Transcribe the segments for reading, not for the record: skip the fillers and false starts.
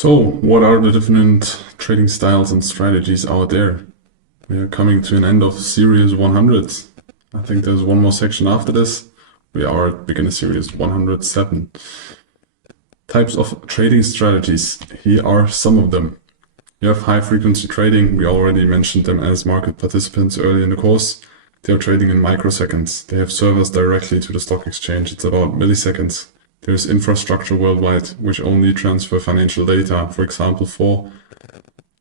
So, what are the different trading styles and strategies out there? We are coming to an end of Series 100. I think there's one more section after this. We are at beginner Series 107. Types of trading strategies. Here are some of them. You have high frequency trading. We already mentioned them as market participants early in the course. They are trading in microseconds. They have servers directly to the stock exchange. It's about milliseconds. There's infrastructure worldwide which only transfer financial data, for example, for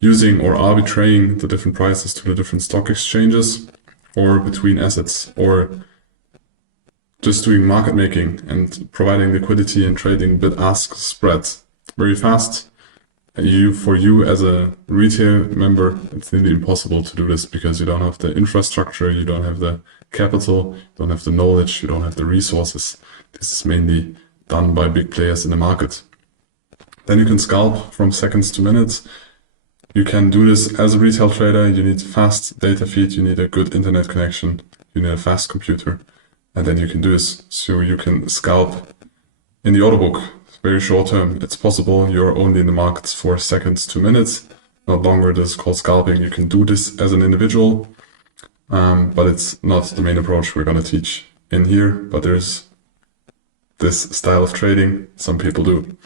using or arbitrating the different prices to the different stock exchanges or between assets, or just doing market making and providing liquidity and trading bid-ask spreads very fast. For you as a retail member, it's nearly impossible to do this because you don't have the infrastructure, you don't have the capital, you don't have the knowledge, you don't have the resources. This is mainly done by big players in the market. Then you can scalp from seconds to minutes. You can do this as a retail trader. You need fast data feed, you need a good internet connection, you need a fast computer, and then you can do this. So you can scalp in the order book, very short term. It's possible. You're only in the markets for seconds to minutes, not longer. This is called scalping. You can do this as an individual, but it's not the main approach we're going to teach in here, but there's this style of trading some people do.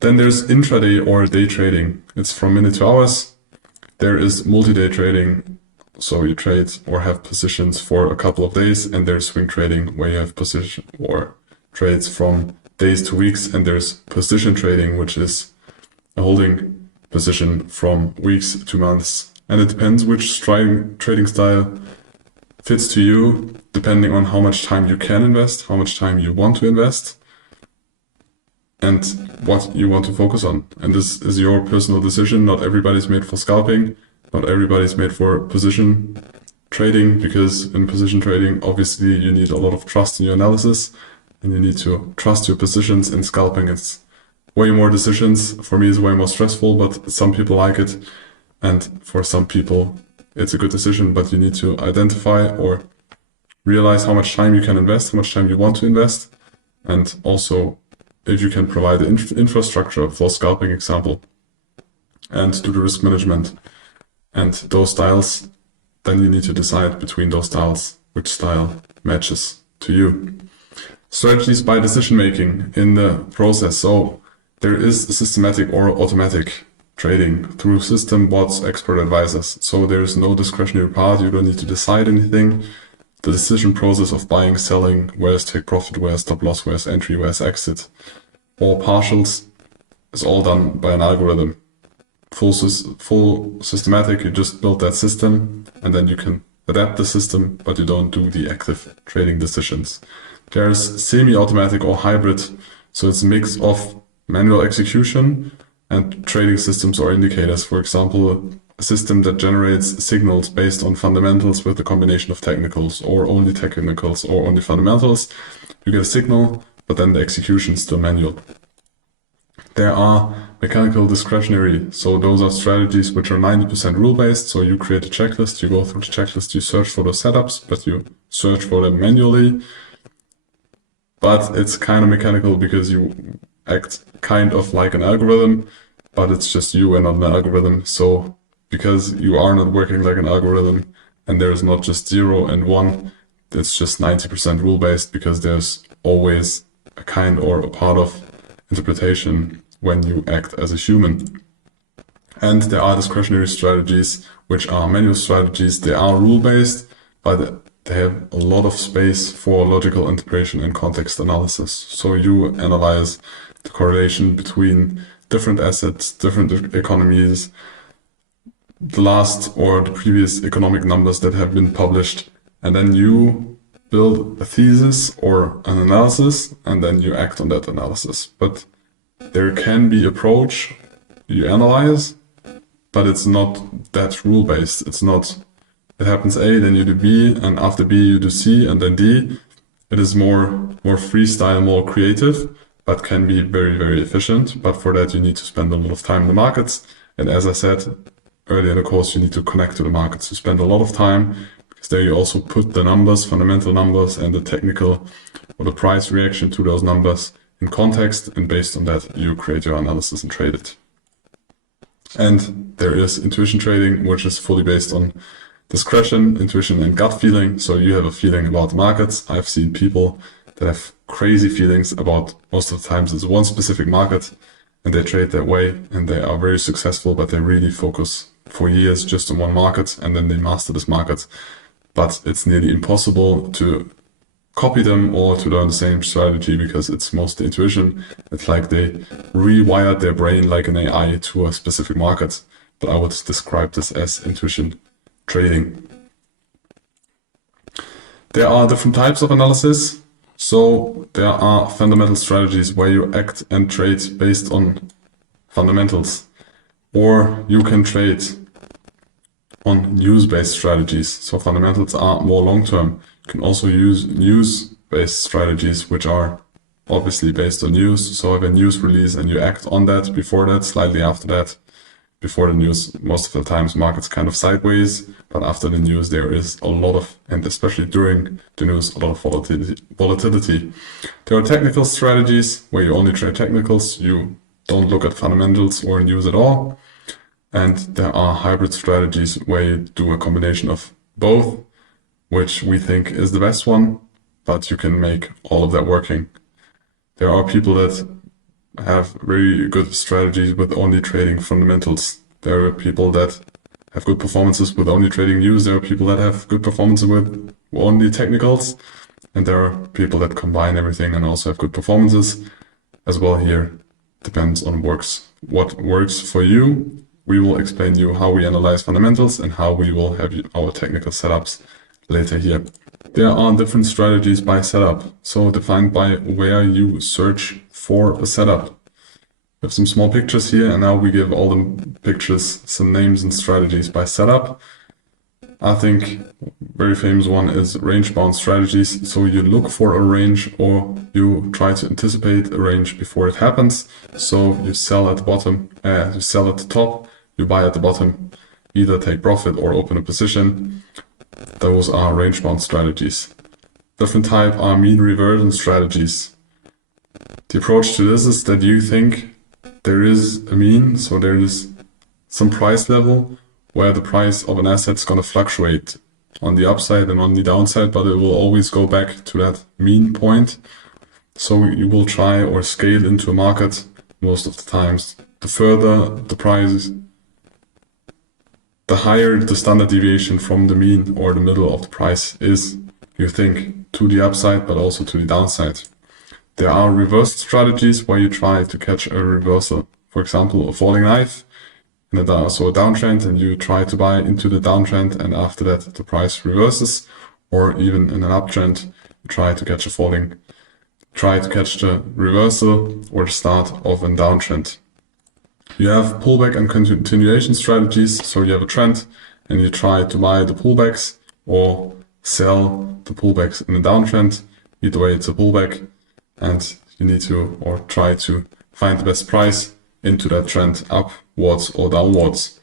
Then there's intraday or day trading. It's from minute to hours. There is multi-day trading, so you trade or have positions for a couple of days, and there's swing trading where you have position or trades from days to weeks, and there's position trading, which is a holding position from weeks to months. And it depends which trading style fits to you, depending on how much time you can invest, how much time you want to invest, and what you want to focus on. And this is your personal decision. Not everybody's made for scalping, not everybody's made for position trading, because in position trading, obviously you need a lot of trust in your analysis, and you need to trust your positions. In scalping, it's way more decisions. For me, it's way more stressful, but some people like it. And for some people, it's a good decision, but you need to identify or realize how much time you can invest, how much time you want to invest, and also if you can provide the infrastructure for scalping example, and do the risk management. And those styles, then you need to decide between those styles, which style matches to you. Strategies by decision making in the process. So there is systematic or automatic trading through system, bots, expert advisors. So there's no discretionary part. You don't need to decide anything. The decision process of buying, selling, where's take profit, where's stop loss, where's entry, where's exit, or partials, is all done by an algorithm. Full systematic, you just build that system and then you can adapt the system, but you don't do the active trading decisions. There's semi-automatic or hybrid, so it's a mix of manual execution and trading systems or indicators. For example, a system that generates signals based on fundamentals with a combination of technicals, or only technicals, or only fundamentals. You get a signal, but then the execution is still manual. There are mechanical discretionary, so those are strategies which are 90% rule-based. So you create a checklist, you go through the checklist, you search for those setups, but you search for them manually. But it's kind of mechanical because you act kind of like an algorithm, but it's just you and not an algorithm. So because you are not working like an algorithm, and there is not just 0 and 1, it's just 90% rule-based, because there's always a kind or a part of interpretation when you act as a human. And there are discretionary strategies, which are manual strategies. They are rule-based, but they have a lot of space for logical interpretation and context analysis. So you analyze the correlation between different assets, different economies, the last or the previous economic numbers that have been published, and then you build a thesis or an analysis, and then you act on that analysis. But there can be approach, you analyze, but it's not that rule-based. It's not, it happens A, then you do B, and after B you do C, and then D. It is more freestyle, more creative, but can be very, very efficient. But for that you need to spend a lot of time in the markets. And as I said earlier in the course, you need to connect to the markets. You spend a lot of time, because there you also put the numbers, fundamental numbers, and the technical or the price reaction to those numbers in context, and based on that, you create your analysis and trade it. And there is intuition trading, which is fully based on discretion, intuition, and gut feeling. So you have a feeling about markets. I've seen people that have crazy feelings about, most of the times it's one specific market, and they trade that way, and they are very successful, but they really focus for years just on one market, and then they master this market. But it's nearly impossible to copy them or to learn the same strategy because it's mostly intuition. It's like they rewired their brain like an AI to a specific market. But I would describe this as intuition trading. There are different types of analysis. So there are fundamental strategies where you act and trade based on fundamentals. Or you can trade on news-based strategies. So fundamentals are more long-term. You can also use news-based strategies, which are obviously based on news. So if a news release and you act on that, before that, slightly after that, before the news, most of the times markets kind of sideways, but after the news there is a lot of, and especially during the news, a lot of volatility. There are technical strategies where you only trade technicals. You don't look at fundamentals or news at all. And there are hybrid strategies where you do a combination of both, which we think is the best one, but you can make all of that working. There are people that have very good strategies with only trading fundamentals. There are people that have good performances with only trading news. There are people that have good performances with only technicals. And there are people that combine everything and also have good performances as well. Here depends on what works for you. We will explain to you how we analyze fundamentals and how we will have our technical setups later here. There are different strategies by setup, so defined by where you search for a setup. We have some small pictures here, and now we give all the pictures some names and strategies by setup. I think very famous one is range-bound strategies. So you look for a range or you try to anticipate a range before it happens. So you sell at the bottom, you sell at the top, you buy at the bottom, either take profit or open a position. Those are range-bound strategies. Different type are mean reversion strategies. The approach to this is that you think there is a mean, so there is some price level where the price of an asset is going to fluctuate on the upside and on the downside, but it will always go back to that mean point. So you will try or scale into a market most of the times. The further the price, the higher the standard deviation from the mean or the middle of the price is, you think, to the upside, but also to the downside. There are reverse strategies where you try to catch a reversal. For example, a falling knife, so a downtrend, and you try to buy into the downtrend, and after that the price reverses. Or even in an uptrend, you try to catch the reversal or the start of a downtrend. You have pullback and continuation strategies. So you have a trend and you try to buy the pullbacks or sell the pullbacks in a downtrend. Either way, it's a pullback, and you need to or try to find the best price into that trend upwards or downwards.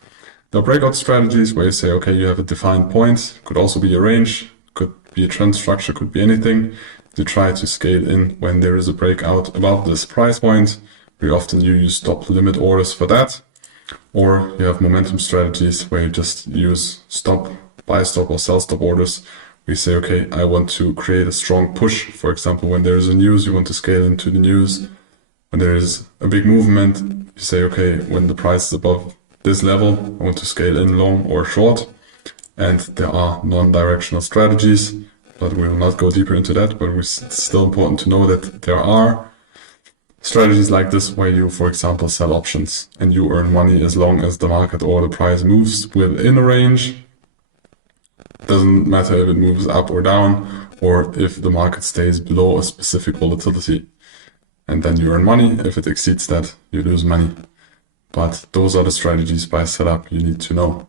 There are breakout strategies where you say, okay, you have a defined point, could also be a range, could be a trend structure, could be anything. You try to scale in when there is a breakout above this price point. Very often you use stop limit orders for that. Or you have momentum strategies where you just use buy stop or sell stop orders. We say, okay, I want to create a strong push. For example, when there is a news, you want to scale into the news. When there is a big movement, you say, okay, when the price is above this level, I want to scale in long or short. And there are non-directional strategies, but we will not go deeper into that. But it's still important to know that there are strategies like this where you, for example, sell options and you earn money as long as the market or the price moves within a range. Doesn't matter if it moves up or down, or if the market stays below a specific volatility. And then you earn money. If it exceeds that, you lose money. But those are the strategies by setup you need to know.